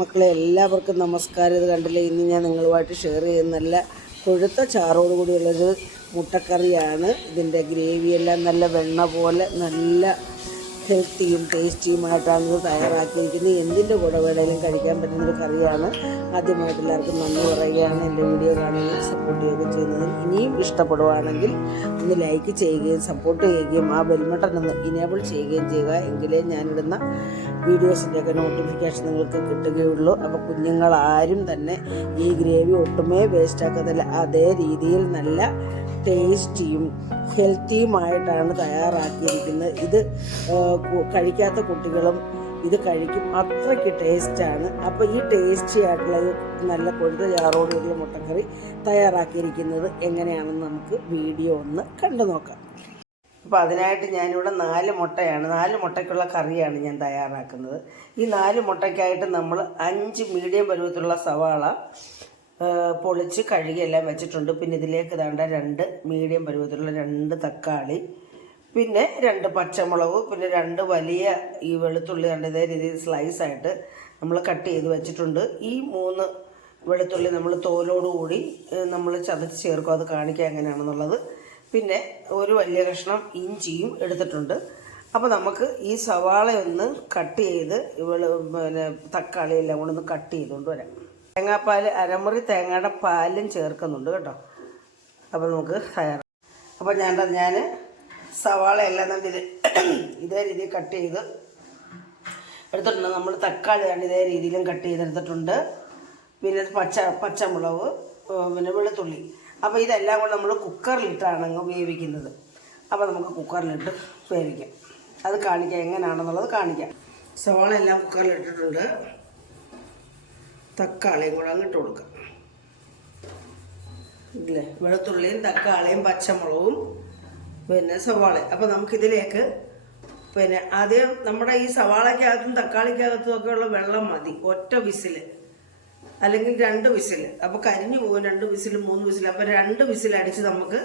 മക്കളെ എല്ലാവർക്കും നമസ്കാരം. ഇത് കണ്ടില്ലേ, ഇന്ന് ഞാൻ നിങ്ങളുമായിട്ട് ഷെയർ ചെയ്യുന്ന നല്ല കൊഴുത്ത ചാറോട് കൂടിയുള്ളൊരു മുട്ടക്കറിയാണ്. ഇതിൻ്റെ ഗ്രേവിയെല്ലാം നല്ല വെണ്ണ പോലെ നല്ല ഹെൽത്തിയും ടേസ്റ്റിയുമായിട്ടാണ് ഇത് തയ്യാറാക്കിയിരിക്കുന്നത്. എന്തിൻ്റെ കൂടെ വേണമെങ്കിലും കഴിക്കാൻ പറ്റുന്നൊരു കറിയാണ്. ആദ്യമായിട്ട് എല്ലാവർക്കും നന്ദി പറയുകയാണ് എൻ്റെ വീഡിയോ കാണുകയും സപ്പോർട്ട് ചെയ്യുകയും ചെയ്യുന്നത്. ഇനിയും ഇഷ്ടപ്പെടുവാണെങ്കിൽ ഒന്ന് ലൈക്ക് ചെയ്യുകയും സപ്പോർട്ട് ചെയ്യുകയും ആ ബെൽ ബട്ടൺ ഒന്ന് ഇനേബിൾ ചെയ്യുകയും ചെയ്യുക. എങ്കിലേ ഞാനിടുന്ന വീഡിയോസിൻ്റെയൊക്കെ നോട്ടിഫിക്കേഷൻ നിങ്ങൾക്ക് കിട്ടുകയുള്ളൂ. അപ്പോൾ കുഞ്ഞുങ്ങളാരും തന്നെ ഈ ഗ്രേവി ഒട്ടുമേ വേസ്റ്റാക്കത്തില്ല. അതേ രീതിയിൽ നല്ല ടേസ്റ്റിയും ഹെൽത്തിയുമായിട്ടാണ് തയ്യാറാക്കിയിരിക്കുന്നത്. ഇത് കഴിക്കാത്ത കുട്ടികളും ഇത് കഴിക്കും, അത്രയ്ക്ക് ടേസ്റ്റാണ്. അപ്പോൾ ഈ ടേസ്റ്റി ആയിട്ടുള്ള നല്ല കൊഴുത്ത ചാറോടുകൂടിയ മുട്ടക്കറി തയ്യാറാക്കിയിരിക്കുന്നത് എങ്ങനെയാണെന്ന് നമുക്ക് വീഡിയോ ഒന്ന് കണ്ടു നോക്കാം. അപ്പോൾ അതിനായിട്ട് ഞാനിവിടെ 4 മുട്ടയാണ്, 4 മുട്ടയ്ക്കുള്ള കറിയാണ് ഞാൻ തയ്യാറാക്കുന്നത്. ഈ 4 മുട്ടയ്ക്കായിട്ട് നമ്മൾ 5 മീഡിയം പരുവത്തിലുള്ള സവാള പൊളിച്ച് കഴുകിയെല്ലാം വെച്ചിട്ടുണ്ട്. പിന്നെ ഇതിലേക്ക് വേണ്ട 2 മീഡിയം പരുവത്തിലുള്ള 2 തക്കാളി, പിന്നെ 2 പച്ചമുളക്, പിന്നെ 2 വലിയ ഈ വെളുത്തുള്ളി ഇതേ രീതിയിൽ സ്ലൈസായിട്ട് നമ്മൾ കട്ട് ചെയ്ത് വെച്ചിട്ടുണ്ട്. ഈ 3 വെളുത്തുള്ളി നമ്മൾ തോലോടുകൂടി നമ്മൾ ചതച്ച് ചേർക്കും, അത് കാണിക്കുക എങ്ങനെയാണെന്നുള്ളത്. പിന്നെ ഒരു വലിയ കഷ്ണം ഇഞ്ചിയും എടുത്തിട്ടുണ്ട്. അപ്പോൾ നമുക്ക് ഈ സവാളയൊന്ന് കട്ട് ചെയ്ത് പിന്നെ തക്കാളി എല്ലാം കൂടെ ഒന്ന് കട്ട് ചെയ്തുകൊണ്ട് വരാം. തേങ്ങാപ്പാൽ അരമുറി തേങ്ങയുടെ പാലും ചേർക്കുന്നുണ്ട് കേട്ടോ. അപ്പോൾ നമുക്ക് തയ്യാറാക്കാം. അപ്പോൾ ഞാൻ സവാള എല്ലാം നമ്മൾ ഇതേ രീതിയിൽ കട്ട് ചെയ്ത് എടുത്തിട്ടുണ്ട്. നമ്മൾ തക്കാളി ഇതേ രീതിയിലും കട്ട് ചെയ്തെടുത്തിട്ടുണ്ട്. പിന്നെ പച്ചമുളക്, പിന്നെ വെളുത്തുള്ളി. അപ്പോൾ ഇതെല്ലാം കൂടെ നമ്മൾ കുക്കറിലിട്ടാണ് അങ്ങ് വേവിക്കുന്നത്. അപ്പോൾ നമുക്ക് കുക്കറിലിട്ട് വേവിക്കാം, അത് കാണിക്കാം എങ്ങനെയാണെന്നുള്ളത് കാണിക്കാം. സവാള എല്ലാം കുക്കറിലിട്ടിട്ടുണ്ട്. തക്കാളിയും കൂടെ അങ്ങിട്ട് കൊടുക്കാം. ഇല്ലേ, വെളുത്തുള്ളിയും തക്കാളിയും പച്ചമുളകും പിന്നെ സവാളയും. അപ്പോൾ നമുക്കിതിലേക്ക് പിന്നെ ആദ്യം നമ്മുടെ ഈ സവാളയ്ക്കകത്തും തക്കാളിക്കകത്തും ഒക്കെ ഉള്ള വെള്ളം മതി, ഒറ്റ വിസിൽ അല്ലെങ്കിൽ 2 വിസിൽ. അപ്പോൾ കരിഞ്ഞു പോകും, 2 വിസിൽ 3 വിസിൽ. അപ്പോൾ 2 വിസിൽ അടിച്ച് നമുക്ക്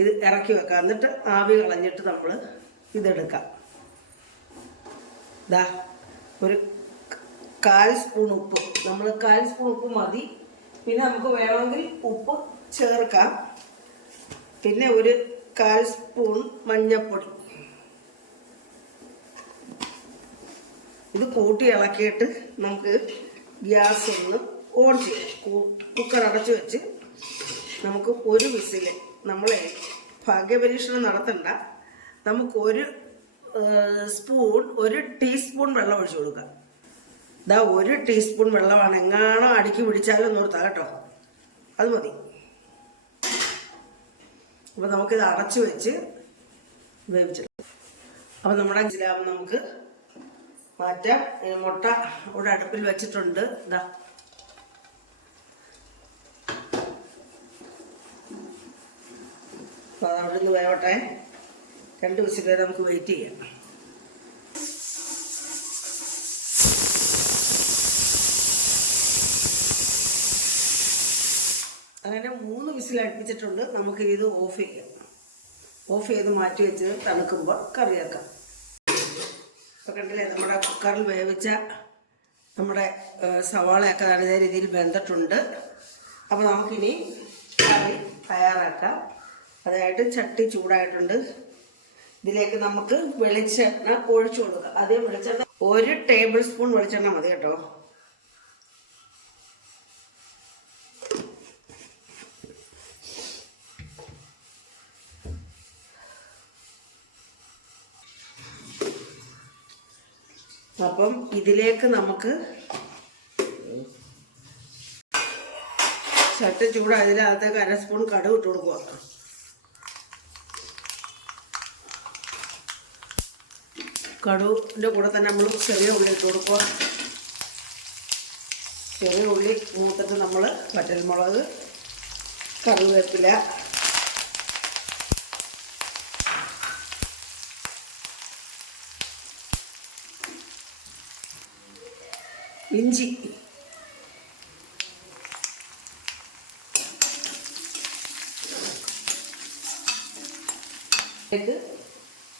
ഇത് ഇറക്കി വെക്കാം. എന്നിട്ട് ആവി കളഞ്ഞിട്ട് നമ്മൾ ഇതെടുക്കാം. ദാ ഒരു 1/4 സ്പൂൺ ഉപ്പ്, നമ്മൾ 1/4 സ്പൂൺ ഉപ്പ് മതി. പിന്നെ നമുക്ക് വേണമെങ്കിൽ ഉപ്പ് ചേർക്കാം. പിന്നെ ഒരു 1/4 സ്പൂൺ മഞ്ഞൾപ്പൊടി. ഇത് കൂട്ടി ഇളക്കിയിട്ട് നമുക്ക് ഗ്യാസ് ഒന്ന് ഓൺ ചെയ്യാം. കുക്കർ അടച്ചു വെച്ച് നമുക്ക് ഒരു വിസിൽ, നമ്മളെ ഭാഗ്യപരീക്ഷണം നടത്തണ്ട, നമുക്ക് ഒരു ടീസ്പൂൺ വെള്ളം ഒഴിച്ചു കൊടുക്കാം. ഇതാ 1 ടീസ്പൂൺ വെള്ളമാണ്. എങ്ങാണോ അടുക്കി പിടിച്ചാലും നോർത്താ കേട്ടോ, അത് മതി. അപ്പോൾ നമുക്കിത് അടച്ചു വെച്ച് വേവിച്ചെടുക്കാം. അപ്പോൾ നമ്മുടെ ജിലാബ് നമുക്ക് മാറ്റാം. മുട്ട ഇവിടെ അടുപ്പിൽ വെച്ചിട്ടുണ്ട്. ഇതാ അപ്പോൾ അതവിടെ നിന്ന് വേവട്ടെ. 2 വിസിൽ വരെ നമുക്ക് വെയിറ്റ് ചെയ്യാം. അങ്ങനെ 3 വിസിൽ അടുപ്പിച്ചിട്ടുണ്ട്. നമുക്ക് ഇത് ഓഫ് ചെയ്യാം. ഓഫ് ചെയ്ത് മാറ്റി വെച്ച് തണുക്കുമ്പോൾ കറിയാക്കാം. ഇപ്പോൾ കണ്ടില്ലേ, നമ്മുടെ കുക്കറിൽ വേവിച്ച നമ്മുടെ സവാളയൊക്കെ ഇതേ രീതിയിൽ വെന്തിട്ടുണ്ട്. അപ്പോൾ നമുക്കിനി കറി തയ്യാറാക്കാം. അതായിട്ട് ചട്ടി ചൂടായിട്ടുണ്ട്. ഇതിലേക്ക് നമുക്ക് വെളിച്ചെണ്ണ ഒഴിച്ചു കൊടുക്കാം. ആദ്യം വെളിച്ചെണ്ണ 1 ടേബിൾ സ്പൂൺ വെളിച്ചെണ്ണ മതി കേട്ടോ. അപ്പം ഇതിലേക്ക് നമുക്ക് ചട്ടി ചൂടായതിൽ അതിലേക്ക് 1/2 സ്പൂൺ കടുക് ഇട്ട് കൊടുക്കുക. കടുകിൻ്റെ കൂടെ തന്നെ നമ്മൾ ചെറിയ ഉള്ളി ഇട്ട് കൊടുക്കുക. ചെറിയ ഉള്ളി മൂത്തിട്ട് നമ്മൾ വറ്റൽമുളക്, കറിവേപ്പില, ഇഞ്ചി,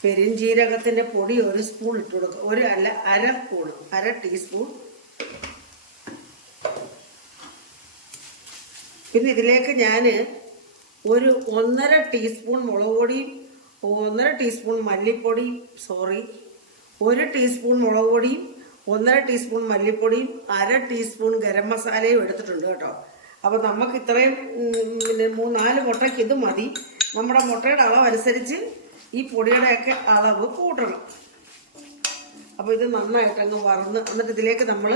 പെരുംജീരകത്തിൻ്റെ പൊടി 1 സ്പൂൺ ഇട്ട് കൊടുക്കുക. 1 ടീസ്പൂൺ. പിന്നെ ഇതിലേക്ക് ഞാൻ ഒരു 1.5 ടീസ്പൂൺ മുളക് പൊടിയും 1.5 ടീസ്പൂൺ മല്ലിപ്പൊടി 1 ടീസ്പൂൺ മുളക് പൊടിയും 1.5 ടീസ്പൂൺ മല്ലിപ്പൊടിയും 1/2 ടീസ്പൂൺ ഗരം മസാലയും എടുത്തിട്ടുണ്ട് കേട്ടോ. അപ്പോൾ നമുക്ക് ഇത്രയും 3-4 മുട്ടയ്ക്ക് ഇത് മതി. നമ്മുടെ മുട്ടയുടെ അളവനുസരിച്ച് ഈ പൊടിയുടെയൊക്കെ അളവ് കൂട്ടണം. അപ്പോൾ ഇത് നന്നായിട്ടങ്ങ് വറന്ന് എന്നിട്ട് ഇതിലേക്ക് നമ്മൾ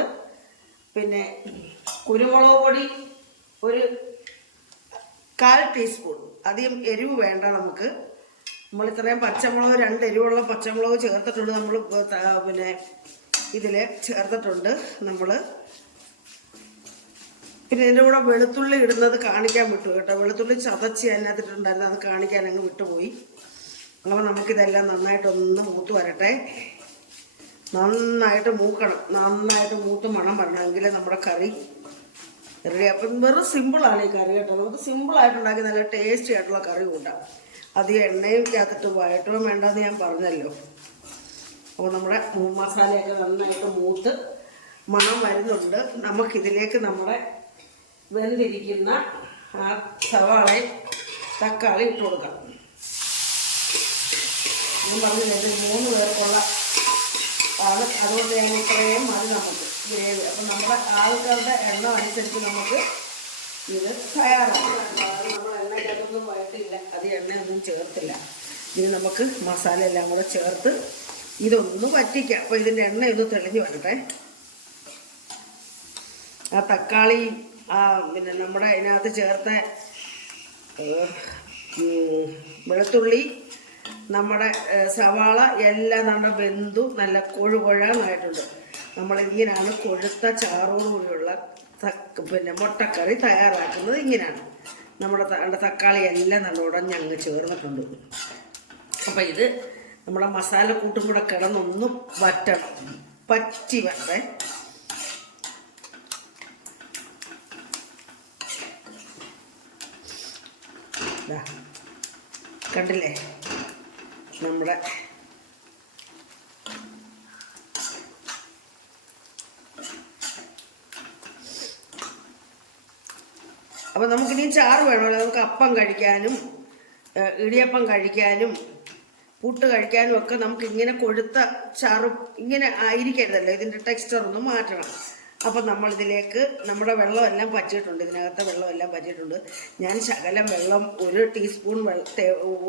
പിന്നെ കുരുമുളക് പൊടി ഒരു 1/4 ടീസ്പൂൺ, അധികം എരിവ് വേണ്ട നമുക്ക്. നമ്മൾ ഇത്രയും പച്ചമുളക് 2 എരിവുള്ള പച്ചമുളക് ചേർത്തിട്ടുണ്ട്. നമ്മൾ പിന്നെ ഇതിൽ ചേർത്തിട്ടുണ്ട് നമ്മൾ. പിന്നെ ഇതിൻ്റെ കൂടെ വെളുത്തുള്ളി ഇടുന്നത് കാണിക്കാൻ വിട്ടു കേട്ടോ. വെളുത്തുള്ളി ചതച്ച് അതിനകത്തിട്ടുണ്ടായിരുന്നു, അത് കാണിക്കാൻ അങ്ങ് വിട്ടുപോയി. അപ്പോൾ നമുക്കിതെല്ലാം നന്നായിട്ടൊന്ന് മൂത്ത് വരട്ടെ. നന്നായിട്ട് മൂക്കണം, നന്നായിട്ട് മൂത്ത് മണം വരണമെങ്കിൽ നമ്മുടെ കറി റെഡി. അപ്പം വെറും സിമ്പിളാണ് ഈ കറി കേട്ടോ. നമുക്ക് സിമ്പിളായിട്ടുണ്ടാക്കി നല്ല ടേസ്റ്റി ആയിട്ടുള്ള കറി കൂട്ടാം. അധികം എണ്ണയും ചേർത്തിട്ട് വഴറ്റുകയും വേണ്ടെന്ന് ഞാൻ പറഞ്ഞല്ലോ. അപ്പോൾ നമ്മുടെ മസാലയൊക്കെ നന്നായിട്ട് മൂത്ത് മണം വരുന്നുണ്ട്. നമുക്കിതിലേക്ക് നമ്മുടെ വെന്തിരിക്കുന്ന ആ സവാളയും തക്കാളി ഇട്ട് കൊടുക്കാം. ഞാൻ പറഞ്ഞില്ലേ 3 പേർക്കുള്ള ആണ്, അതുകൊണ്ട് ഞാൻ ഇത്രയും മതി നമുക്ക് ഗ്രേവി. അപ്പം നമ്മുടെ ആൾക്കാരുടെ എണ്ണം അനുസരിച്ച് നമുക്ക് ഇത് തയ്യാറാക്കാം. നമ്മൾ എണ്ണയ്ക്കകത്തൊന്നും വഴറ്റില്ല, അത് എണ്ണയൊന്നും ചേർത്തില്ല. ഇനി നമുക്ക് മസാല എല്ലാം കൂടെ ചേർത്ത് ഇതൊന്ന് വറ്റിക്കാം. അപ്പോൾ ഇതിൻ്റെ എണ്ണയൊന്ന് തെളിഞ്ഞ് വരട്ടെ. ആ തക്കാളി പിന്നെ നമ്മുടെ അതിനകത്ത് ചേർത്ത വെളുത്തുള്ളി നമ്മുടെ സവാള എല്ലാം നമ്മുടെ വെന്തു നല്ല കൊഴുകൊഴാനായിട്ടുണ്ട്. നമ്മളിങ്ങനെയാണ് കൊഴുത്ത ചാറോടുകൂടിയുള്ള പിന്നെ മുട്ടക്കറി തയ്യാറാക്കുന്നത്. ഇങ്ങനെയാണ് നമ്മുടെ തക്കാളി എല്ലാം നല്ല ഉടഞ്ഞങ്ങ് ചേർന്നിട്ടുണ്ട്. അപ്പം ഇത് നമ്മുടെ മസാല കൂട്ടും കൂടെ കിടന്നൊന്നും വറ്റണം, പറ്റി വരട്ടെ. കണ്ടില്ലേ നമ്മുടെ അപ്പം നമുക്കിനി ചാറ് വേണമല്ലോ. നമുക്ക് അപ്പം കഴിക്കാനും ഇടിയപ്പം കഴിക്കാനും പുട്ട് കഴിക്കാനും ഒക്കെ നമുക്ക് ഇങ്ങനെ കൊഴുത്ത ചാറ് ഇങ്ങനെ ആയിരിക്കരുതല്ലോ. ഇതിൻ്റെ ടെക്സ്ചർ ഒന്ന് മാറ്റണം. അപ്പം നമ്മളിതിലേക്ക് നമ്മുടെ വെള്ളമെല്ലാം പറ്റിയിട്ടുണ്ട്, ഇതിനകത്തെ വെള്ളമെല്ലാം പറ്റിയിട്ടുണ്ട്. ഞാൻ ശകലം വെള്ളം 1 ടീസ്പൂൺ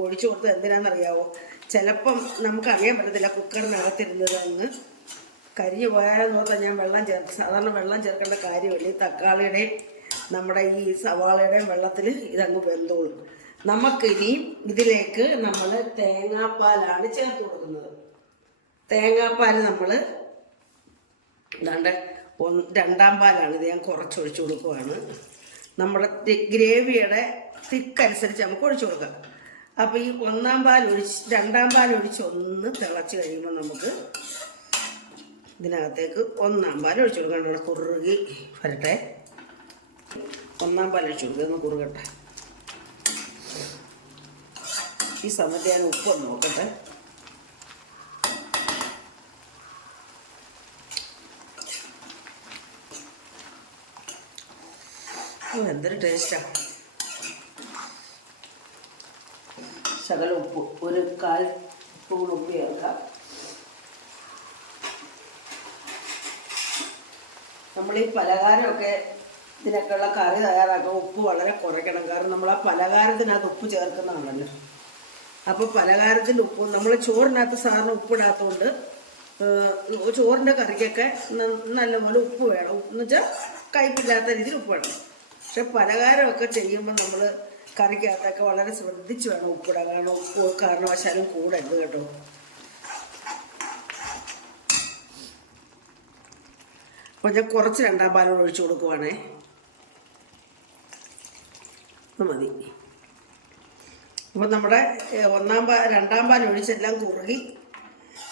ഒഴിച്ചു കൊടുത്തത് എന്തിനാണെന്നറിയാവോ? ചിലപ്പം നമുക്കറിയാൻ പറ്റത്തില്ല, കുക്കറിനകത്തിരുന്നത് അങ്ങ് കരിഞ്ഞു പോയാലെന്ന് ഓർത്താൽ ഞാൻ വെള്ളം ചേർത്ത്. സാധാരണ വെള്ളം ചേർക്കേണ്ട കാര്യമില്ല. ഈ തക്കാളിയുടെയും നമ്മുടെ ഈ സവാളയുടെയും വെള്ളത്തിൽ ഇതങ്ങ് വെന്തോളും. നമുക്കിനി ഇതിലേക്ക് നമ്മൾ തേങ്ങാപ്പാലാണ് ചേർത്ത് കൊടുക്കുന്നത്. തേങ്ങാപ്പാൽ നമ്മൾ രണ്ടാം പാലാണ്. ഇത് ഞാൻ കുറച്ചൊഴിച്ചു കൊടുക്കുവാണ്. നമ്മുടെ ഗ്രേവിയുടെ തിക്കനുസരിച്ച് നമുക്ക് ഒഴിച്ചു കൊടുക്കാം. അപ്പോൾ ഈ രണ്ടാം പാൽ ഒഴിച്ച് ഒന്ന് തിളച്ച് കഴിയുമ്പോൾ നമുക്ക് ഇതിനകത്തേക്ക് 1-ാം പാൽ ഒഴിച്ചു കൊടുക്കണം. കുറുകി വരട്ടെ. 1-ാം പാൽ ഒഴിച്ചു കൊടുക്കുക, ഒന്ന് കുറുകട്ടെ. ഈ സമയത്ത് ഞാൻ ഉപ്പൊന്ന് നോക്കട്ടെ. എന്തൊരു ടേസ്റ്റാണ്. ശകല ഉപ്പ്, 1/4 സ്പൂൺ ഉപ്പ് ചേർക്കാം. നമ്മൾ ഈ പലഹാരമൊക്കെ ഇതിനൊക്കെയുള്ള കറി തയ്യാറാക്കാൻ ഉപ്പ് വളരെ കുറയ്ക്കണം. കാരണം നമ്മൾ ആ പലഹാരത്തിനകത്ത് ഉപ്പ് ചേർക്കുന്നതാണല്ലോ. അപ്പോൾ പലഹാരത്തിൻ്റെ ഉപ്പ് നമ്മൾ ചോറിനകത്ത് സാറിന് ഉപ്പിടാത്തതുകൊണ്ട് ചോറിൻ്റെ കറിക്കൊക്കെ നല്ലപോലെ ഉപ്പ് വേണം. എന്ന് വെച്ചാൽ കയ്പില്ലാത്ത രീതിയിൽ ഉപ്പ് വേണം. പക്ഷെ പലഹാരമൊക്കെ ചെയ്യുമ്പോൾ നമ്മൾ കറിക്കകത്തൊക്കെ വളരെ ശ്രദ്ധിച്ച് വേണം ഉപ്പിടാൻ. കാരണം ഉപ്പ് കാരണവശാലും കൂടരുത് കേട്ടോ. അപ്പോൾ ഞാൻ കുറച്ച് 2-ാം പാൽ ഒഴിച്ചു കൊടുക്കുവാണേ. മതി. അപ്പോൾ നമ്മുടെ 2-ാം പാൽ ഒഴിച്ചെല്ലാം കുറുകി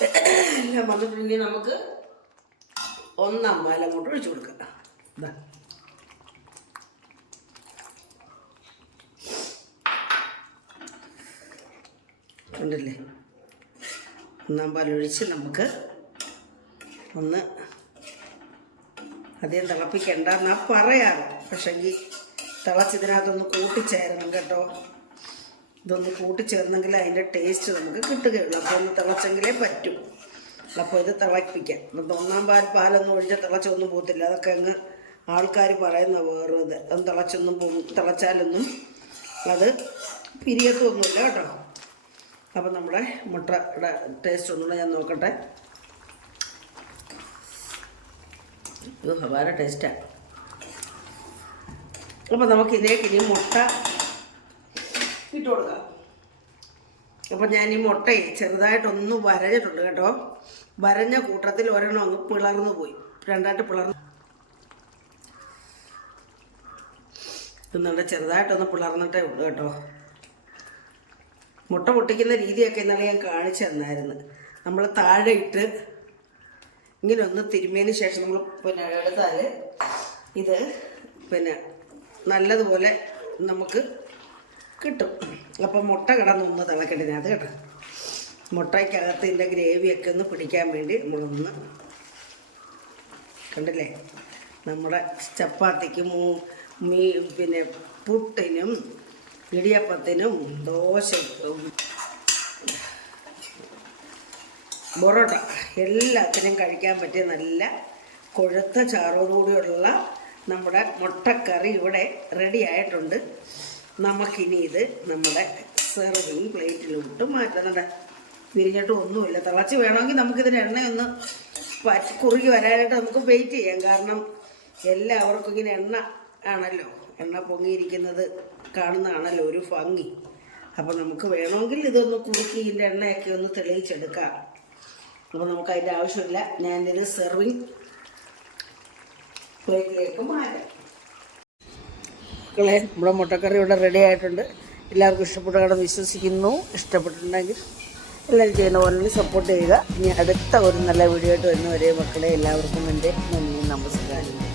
എല്ലാം വന്നിട്ടുണ്ടെങ്കിൽ നമുക്ക് 1-ാം പാൽ അങ്ങോട്ട് ഒഴിച്ചു കൊടുക്കാം. ഇതാ ഉണ്ടല്ലേ. 1-ാം പാൽ ഒഴിച്ച് നമുക്ക് ഒന്ന് അധികം തിളപ്പിക്കണ്ടെന്നാ പറയാറ്. പക്ഷെങ്കിൽ തിളച്ചിതിനകത്തൊന്ന് കൂട്ടിച്ചേരണം കേട്ടോ. ഇതൊന്ന് കൂട്ടിച്ചേർന്നെങ്കിൽ അതിൻ്റെ ടേസ്റ്റ് നമുക്ക് കിട്ടുകയുള്ളൂ. അപ്പോൾ ഒന്ന് തിളച്ചെങ്കിലേ പറ്റും. അപ്പോൾ ഇത് തിളപ്പിക്കാം. എന്നിട്ട് ഒന്നാം പാലൊന്നും ഒഴിച്ചാൽ തിളച്ചൊന്നും പോകത്തില്ല. അതൊക്കെ അങ്ങ് ആൾക്കാർ പറയുന്ന വേറെ ഇത്. അത് തിളച്ചാലൊന്നും അത് പിരിയത്തൊന്നുമില്ല കേട്ടോ. അപ്പം നമ്മുടെ മുട്ടയുടെ ടേസ്റ്റ് ഒന്നുകൂടെ ഞാൻ നോക്കട്ടെ. വളരെ ടേസ്റ്റാണ്. അപ്പം നമുക്ക് ഇതിലേക്ക് ഇനി മുട്ട ഇട്ട് കൊടുക്കാം. അപ്പം ഞാൻ ഈ മുട്ടയെ ചെറുതായിട്ടൊന്ന് വരഞ്ഞിട്ടുണ്ട് കേട്ടോ. വരഞ്ഞ കൂട്ടത്തിൽ ഒരെണ്ണം അങ്ങ് പിളർന്നു പോയി, രണ്ടായിട്ട് പിളർന്നു. ഇന്നുണ്ട് ചെറുതായിട്ടൊന്ന് പിളർന്നിട്ടേ ഉള്ളൂ കേട്ടോ. മുട്ട പൊട്ടിക്കുന്ന രീതിയൊക്കെ ഇന്നലെ ഞാൻ കാണിച്ചു തന്നായിരുന്നു. നമ്മൾ താഴെ ഇട്ട് ഇങ്ങനെ ഒന്ന് തിരുമ്മിയതിന് ശേഷം നമ്മൾ പിന്നെ എടുത്താൽ ഇത് പിന്നെ നല്ലതുപോലെ നമുക്ക് കിട്ടും. അപ്പം മുട്ട കിടന്നൊന്ന് തിളക്കണ്ടിനകത്ത് കേട്ടോ. മുട്ടയ്ക്കകത്ത് ഇതിൻ്റെ ഗ്രേവിയൊക്കെ ഒന്ന് പിടിക്കാൻ വേണ്ടി നമ്മളൊന്ന് കണ്ടില്ലേ, നമ്മുടെ ചപ്പാത്തിക്കും പിന്നെ പുട്ടിനും ഇടിയപ്പത്തിനും ദോശയ്ക്കും പൊറോട്ട എല്ലാത്തിനും കഴിക്കാൻ പറ്റിയ നല്ല കൊഴുത്ത ചാറോടുകൂടിയുള്ള നമ്മുടെ മുട്ടക്കറി ഇവിടെ റെഡി ആയിട്ടുണ്ട്. നമുക്കിനി ഇത് നമ്മുടെ സെർവിങ് പ്ലേറ്റിലോട്ട് മാറ്റുന്നുണ്ട്. പിരിഞ്ഞിട്ടും ഒന്നുമില്ല. തിളച്ച് വേണമെങ്കിൽ നമുക്കിതിന് എണ്ണയൊന്ന് കുറുകി വരാനായിട്ട് നമുക്ക് വെയിറ്റ് ചെയ്യാം. കാരണം എല്ലാവർക്കും ഇങ്ങനെ എണ്ണ ആണല്ലോ, എണ്ണ പൊങ്ങിയിരിക്കുന്നത് കാണുന്നതാണല്ലോ ഒരു ഭംഗി. അപ്പോൾ നമുക്ക് വേണമെങ്കിൽ ഇതൊന്ന് കുറുക്കി ഇതിൻ്റെ എണ്ണയൊക്കെ ഒന്ന് തെളിയിച്ചെടുക്കാം. അപ്പോൾ നമുക്ക് അതിൻ്റെ ആവശ്യമില്ല. ഞാനിത് സെർവിങ് പ്ലേറ്റിലേക്ക് മാറ്റാം. മക്കളെ, നമ്മുടെ മുട്ടക്കറി ഇവിടെ റെഡി ആയിട്ടുണ്ട്. എല്ലാവർക്കും ഇഷ്ടപ്പെട്ടു വിശ്വസിക്കുന്നു. ഇഷ്ടപ്പെട്ടിട്ടുണ്ടെങ്കിൽ എല്ലാവരും ചെയ്യുന്ന പോലെ സപ്പോർട്ട് ചെയ്യുക. ഇനി അടുത്ത ഒരു നല്ല വീഡിയോ ആയിട്ട് വരുന്നവരെ മക്കളെ എല്ലാവർക്കും എൻ്റെ നന്ദി, നമസ്കാരം.